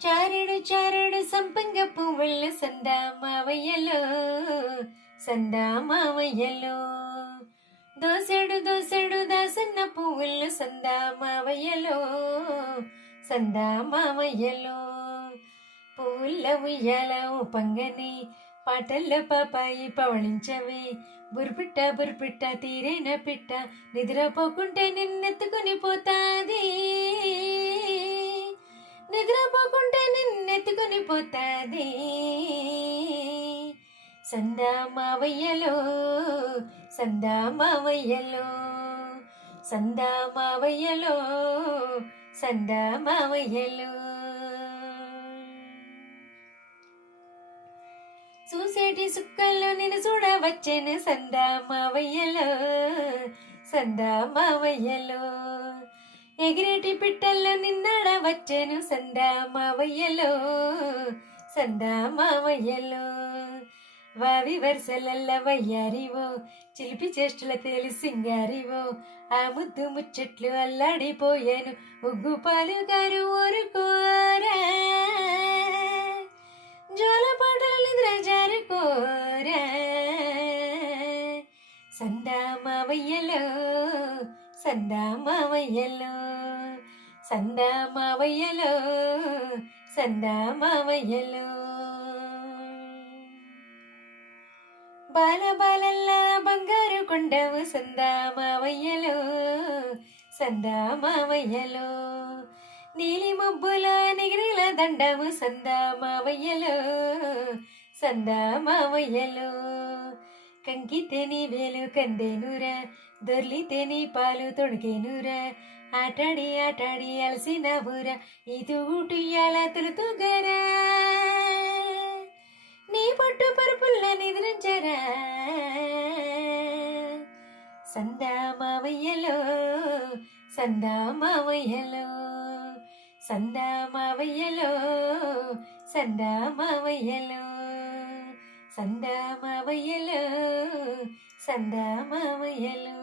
చారుడు చారుడు సంపంగ పువ్వుల సందా మావయ్యలో సందా మావయ్యలో దోసెడు దోసెడు దాసన్న పువ్వులు సందా మావయ్యలో సందా మావయ్యలో పువ్వుల ఉయ్యాల పంగని పాటల్లో పాపాయి పవళించవే బుర్పిట్ట బుర్పిట్ట తీరైన పిట్ట నిద్రపోకుంటే నిన్నెత్తుకుని పోతాది నిద్రపోకుంటే నిన్నెత్తుకుని పోతాది సందా మావయ్యలో సందా మావయ్యలో సందా మావయ్యలో సందా మావయ్యలో చూసేటి సుక్కల్లో నేను చూడవచ్చేను సందా మావయ్యలో సందా మావయ్యలో ఎగిరేటి పిట్టల్లో నిన్నడవచ్చేను సందా మావయ్యలో సందా మావయ్యలో వావి వరుసలల్ల వయ్యారివో చిలిపి చేష్టల తేలి సింగారివో ఆ ముద్దు ముచ్చట్లు అల్లాడిపోయాను ఉగ్గు పాలు గారు ఊరుకోరా జోలపాటలు నిద్ర జారుకోరా సందా మావయ్యలో సందా మావయ్యలో సందా మావయ్యలో సందా మావయ్యలో బాల బాలల్లా బంగారు కొండవు సందా మావయ్యలో సందా మావయ్యలో నీలి మబ్బుల నిగిరిల దండము సందా మావయ్యలో సందా మావయ్యలో కంకితే నీ వేలు కందేనురా దొర్లితే నీ పాలు తొడిగేనురా ఆటాడి ఆటాడి అలసిన ఊరా ఈ తూటుయ్యాల తులుతుగరా నీ పట్టు పరుపుల్ల నిద్రించరా సందా మావయ్యలో సందా మావయ్యలో సందా మావయ్యలో సందా మావయ్యలో సందా మావయ్యలో సందా మావయ్యలో